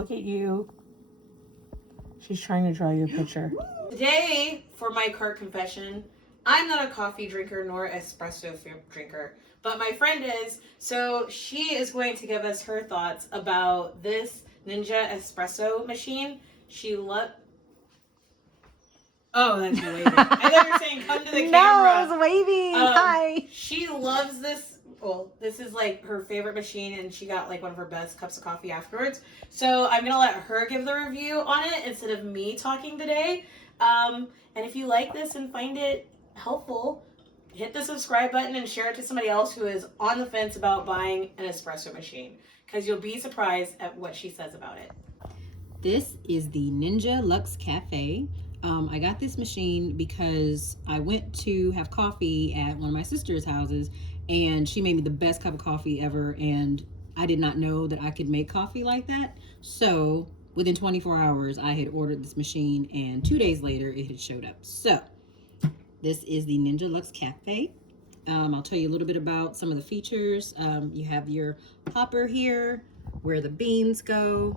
look at you. She's trying to draw you a picture. Today, for my cart confession, I'm not a coffee drinker nor espresso drinker, but my friend is. So she is going to give us her thoughts about this Ninja espresso machine. She Oh, that's you waving. I thought you were saying come to the camera. No, I was waving. Hi. She loves this. Well, this is like her favorite machine, and she got like one of her best cups of coffee afterwards. So I'm gonna let her give the review on it instead of me talking today. And if you like this and find it helpful, hit the subscribe button and share it to somebody else who is on the fence about buying an espresso machine, because you'll be surprised at what she says about it. This is the Ninja Luxe Café. I got this machine because I went to have coffee at one of my sister's houses, and she made me the best cup of coffee ever, and I did not know that I could make coffee like that. So within 24 hours, I had ordered this machine, and 2 days later, it had showed up. So this is the Ninja Luxe Café. I'll tell you a little bit about some of the features. You have your hopper here, where the beans go.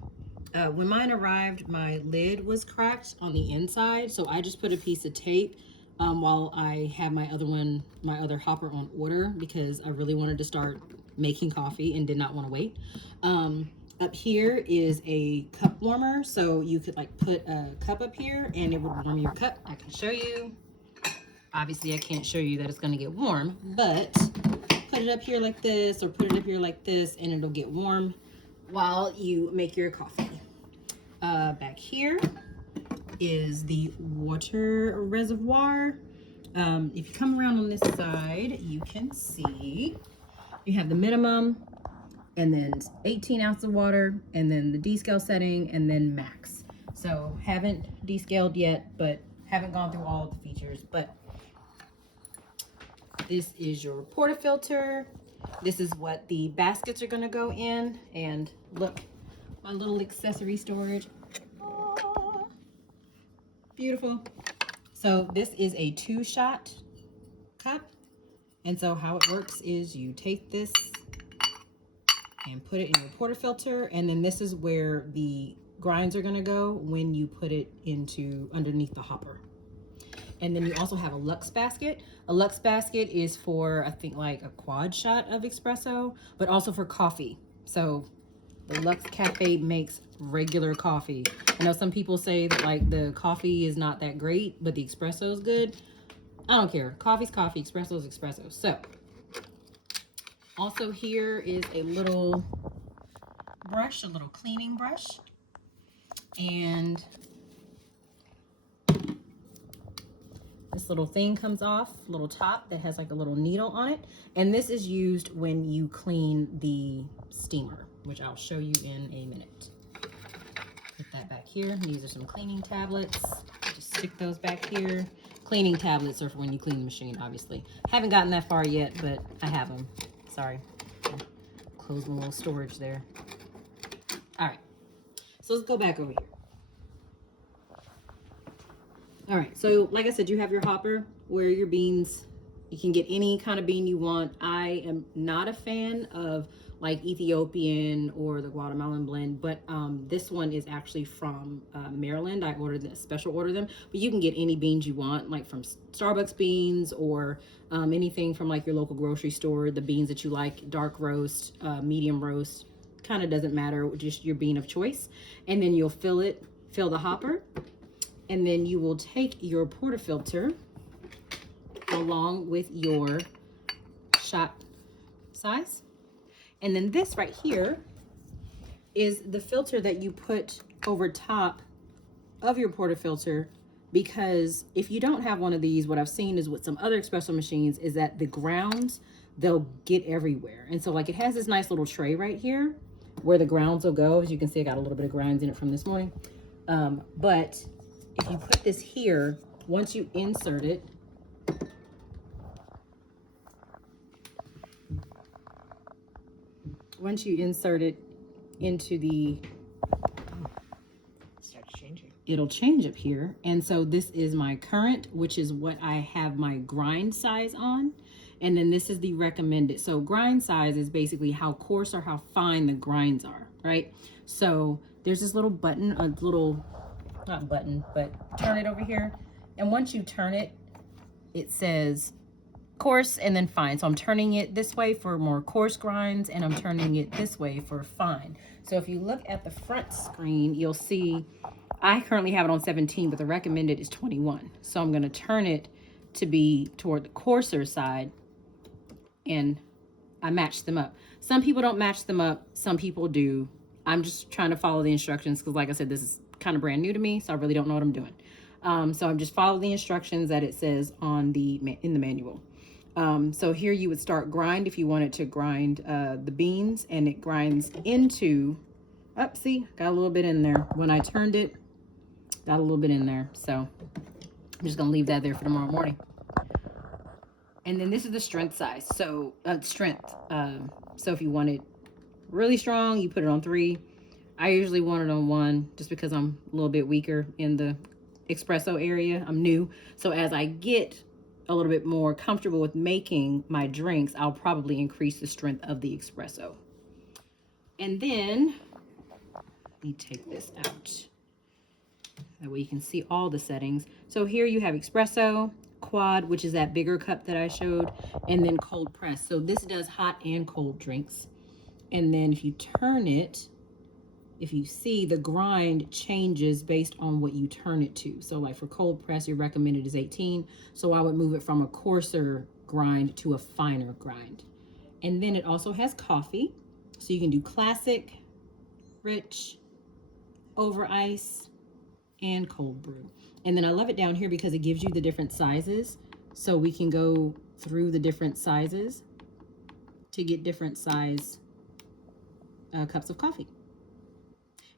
When mine arrived, my lid was cracked on the inside, so I just put a piece of tape while I had my other hopper on order, because I really wanted to start making coffee and did not want to wait. Up here is a cup warmer, so you could like put a cup up here and it would warm your cup. I can show you. Obviously, I can't show you that it's going to get warm, but put it up here like this or put it up here like this and it'll get warm while you make your coffee. Back here is the water reservoir. If you come around on this side, you can see you have the minimum, and then 18 ounces of water, and then the descale setting, and then max. So haven't descaled yet, but haven't gone through all of the features. But this is your portafilter. This is what the baskets are going to go in, and look, my little accessory storage. Oh, beautiful. So this is a 2-shot cup, and so how it works is you take this and put it in your portafilter, and then this is where the grinds are going to go when you put it into underneath the hopper. And then you also have a Luxe basket. A Luxe basket is for, I think, like a quad shot of espresso, but also for coffee. So the Luxe Cafe makes regular coffee. I know some people say that like the coffee is not that great, but the espresso is good. I don't care. Coffee's coffee, espresso is espresso. So also here is a little brush, a little cleaning brush. And this little thing comes off, little top that has like a little needle on it. And this is used when you clean the steamer, which I'll show you in a minute. Put that back here. These are some cleaning tablets. Just stick those back here. Cleaning tablets are for when you clean the machine, obviously. Haven't gotten that far yet, but I have them. Sorry. Close my little storage there. All right. So let's go back over here. All right, so like I said, you have your hopper where your beans, you can get any kind of bean you want. I am not a fan of like Ethiopian or the Guatemalan blend, but this one is actually from Maryland. I ordered a special order them, but you can get any beans you want, like from Starbucks beans or anything from like your local grocery store, the beans that you like, dark roast, medium roast, kind of doesn't matter, just your bean of choice. And then you'll fill the hopper. And then you will take your portafilter along with your shot size. And then this right here is the filter that you put over top of your portafilter, because if you don't have one of these, what I've seen is with some other espresso machines is that the grounds, they'll get everywhere. And so like it has this nice little tray right here where the grounds will go. As you can see, I got a little bit of grinds in it from this morning. But if you put this here, once you insert it, into the, it'll change up here. And so this is my current, which is what I have my grind size on. And then this is the recommended. So grind size is basically how coarse or how fine the grinds are, right? So there's this little button, a little, not button, but turn it over here. And once you turn it, it says coarse and then fine. So I'm turning it this way for more coarse grinds, and I'm turning it this way for fine. So if you look at the front screen, you'll see I currently have it on 17, but the recommended is 21. So I'm going to turn it to be toward the coarser side, and I match them up. Some people don't match them up, some people do. I'm just trying to follow the instructions because, like I said, this is kind of brand new to me, so I really don't know what I'm doing. So I'm just follow the instructions that it says on in the manual. So here you would start grind if you wanted to grind the beans, and it grinds into, see, got a little bit in there. When I turned it, got a little bit in there. So I'm just gonna leave that there for tomorrow morning. And then this is the strength size. So so if you want it really strong, you put it on 3. I usually want it on 1 just because I'm a little bit weaker in the espresso area. I'm new. So as I get a little bit more comfortable with making my drinks, I'll probably increase the strength of the espresso. And then let me take this out. That way you can see all the settings. So here you have espresso, quad, which is that bigger cup that I showed, and then cold press. So this does hot and cold drinks. And then if you turn it, if you see, the grind changes based on what you turn it to. So like for cold press, your recommended is 18. So I would move it from a coarser grind to a finer grind. And then it also has coffee. So you can do classic, rich, over ice, and cold brew. And then I love it down here because it gives you the different sizes. So we can go through the different sizes to get different size cups of coffee.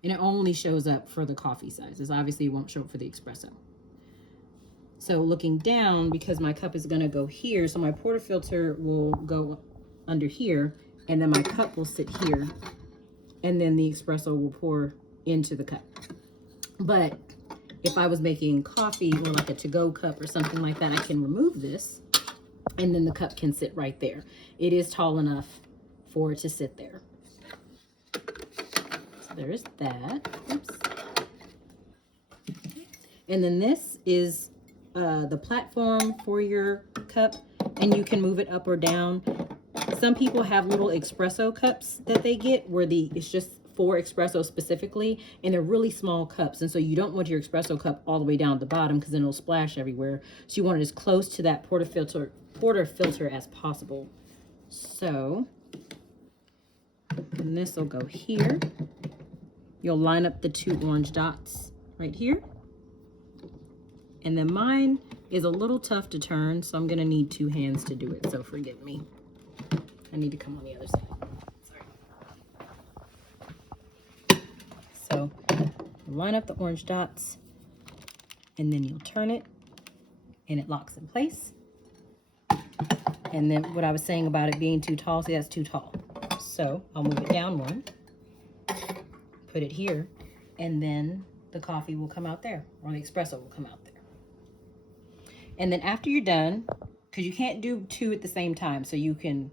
And it only shows up for the coffee sizes. Obviously, it won't show up for the espresso. So looking down, because my cup is gonna go here, so my portafilter will go under here, and then my cup will sit here, and then the espresso will pour into the cup. But if I was making coffee or like a to-go cup or something like that, I can remove this, and then the cup can sit right there. It is tall enough for it to sit there. There's that. Oops. And then this is the platform for your cup, and you can move it up or down. Some people have little espresso cups that they get where it's just for espresso specifically, and they're really small cups, and so you don't want your espresso cup all the way down at the bottom because then it'll splash everywhere. So you want it as close to that portafilter as possible. So, and this will go here. You'll line up the 2 orange dots right here. And then mine is a little tough to turn, so I'm gonna need 2 hands to do it, so forgive me. I need to come on the other side. Sorry. So line up the orange dots, and then you'll turn it, and it locks in place. And then what I was saying about it being too tall, see, that's too tall. So I'll move it down 1. Put it here, and then the coffee will come out there, or the espresso will come out there. And then after you're done, because you can't do 2 at the same time, so you can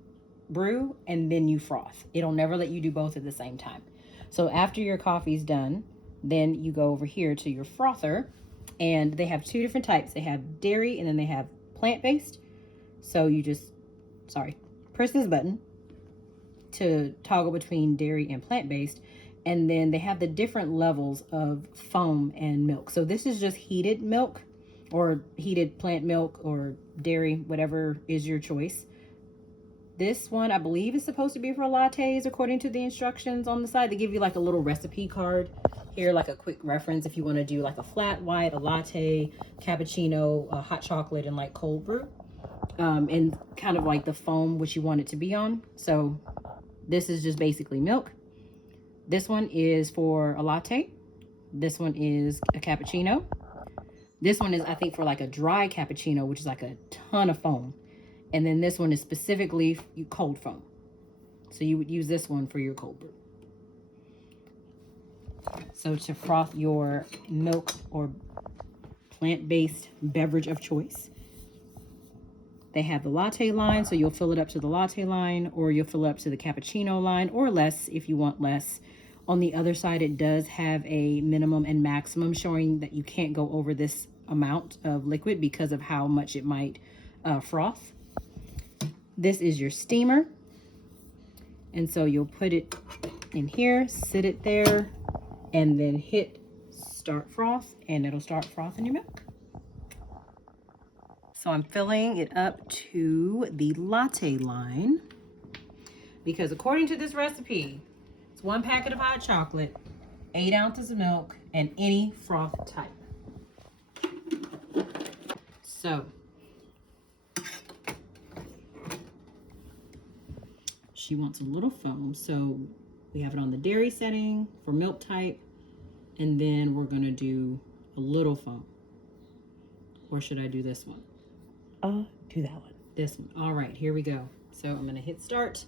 brew and then you froth. It'll never let you do both at the same time. So after your coffee's done, then you go over here to your frother, and they have 2 different types. They have dairy and then they have plant-based. So you just, press this button to toggle between dairy and plant-based. And then they have the different levels of foam and milk. So this is just heated milk or heated plant milk or dairy, whatever is your choice. This one, I believe, is supposed to be for lattes according to the instructions on the side. They give you like a little recipe card here, like a quick reference if you want to do like a flat white, a latte, cappuccino, a hot chocolate, and like cold brew. And kind of like the foam which you want it to be on. So this is just basically milk. This one is for a latte. This one is a cappuccino. This one is, I think, for like a dry cappuccino, which is like a ton of foam. And then this one is specifically cold foam. So you would use this one for your cold brew. So to froth your milk or plant-based beverage of choice, they have the latte line, so you'll fill it up to the latte line, or you'll fill it up to the cappuccino line, or less if you want less. On the other side, it does have a minimum and maximum showing that you can't go over this amount of liquid because of how much it might froth. This is your steamer. And so you'll put it in here, sit it there, and then hit start froth, and it'll start frothing your milk. So I'm filling it up to the latte line because according to this recipe, it's 1 packet of hot chocolate, 8 ounces of milk, and any froth type. So she wants a little foam, so we have it on the dairy setting for milk type, and then we're gonna do a little foam. Or should I do this one? Do that one. This one. All right, here we go. So I'm gonna hit start.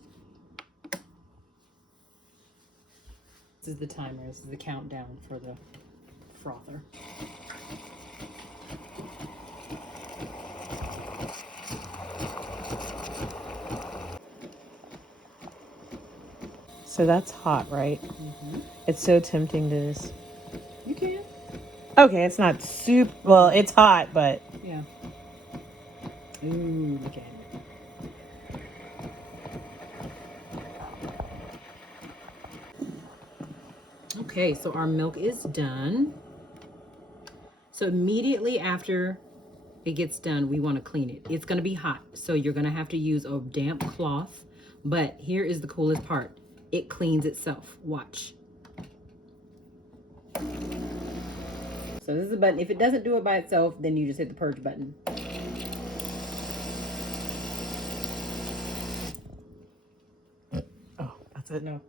This is the timer. This is the countdown for the frother. So that's hot, right? Mm-hmm. It's so tempting to just... You can. Okay, it's not super... Well, it's hot, but... Yeah. Ooh, look at it. Okay, so our milk is done. So immediately after it gets done, we want to clean it. It's going to be hot, so you're going to have to use a damp cloth. But here is the coolest part. It cleans itself. Watch. So this is a button. If it doesn't do it by itself, then you just hit the purge button. Oh, that's it? No.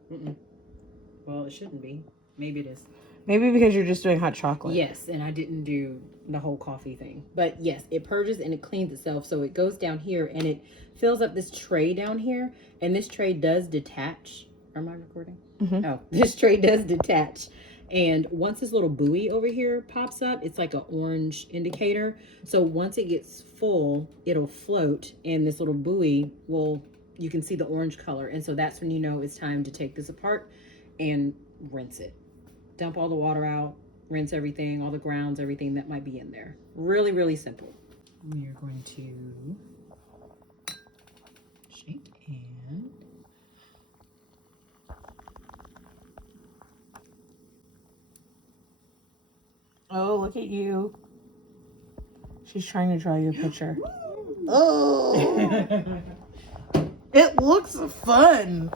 Well, it shouldn't be. Maybe it is. Maybe because you're just doing hot chocolate. Yes, and I didn't do the whole coffee thing. But yes, it purges and it cleans itself. So it goes down here and it fills up this tray down here. And this tray does detach. Am I recording? Mm-hmm. Oh, this tray does detach. And once this little buoy over here pops up, it's like an orange indicator. So once it gets full, it'll float. And this little buoy will, you can see the orange color. And so that's when you know it's time to take this apart and rinse it. Dump all the water out, rinse everything, all the grounds, everything that might be in there. Really, really simple. We are going to shake and... Oh, look at you. She's trying to draw you a picture. Oh! It looks fun.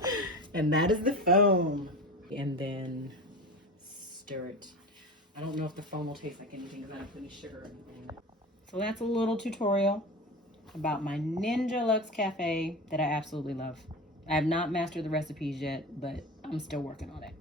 And that is the foam. And then stir it. I don't know if the foam will taste like anything because I don't put any sugar or anything in it. So that's a little tutorial about my Ninja Luxe Cafe that I absolutely love. I have not mastered the recipes yet, but I'm still working on it.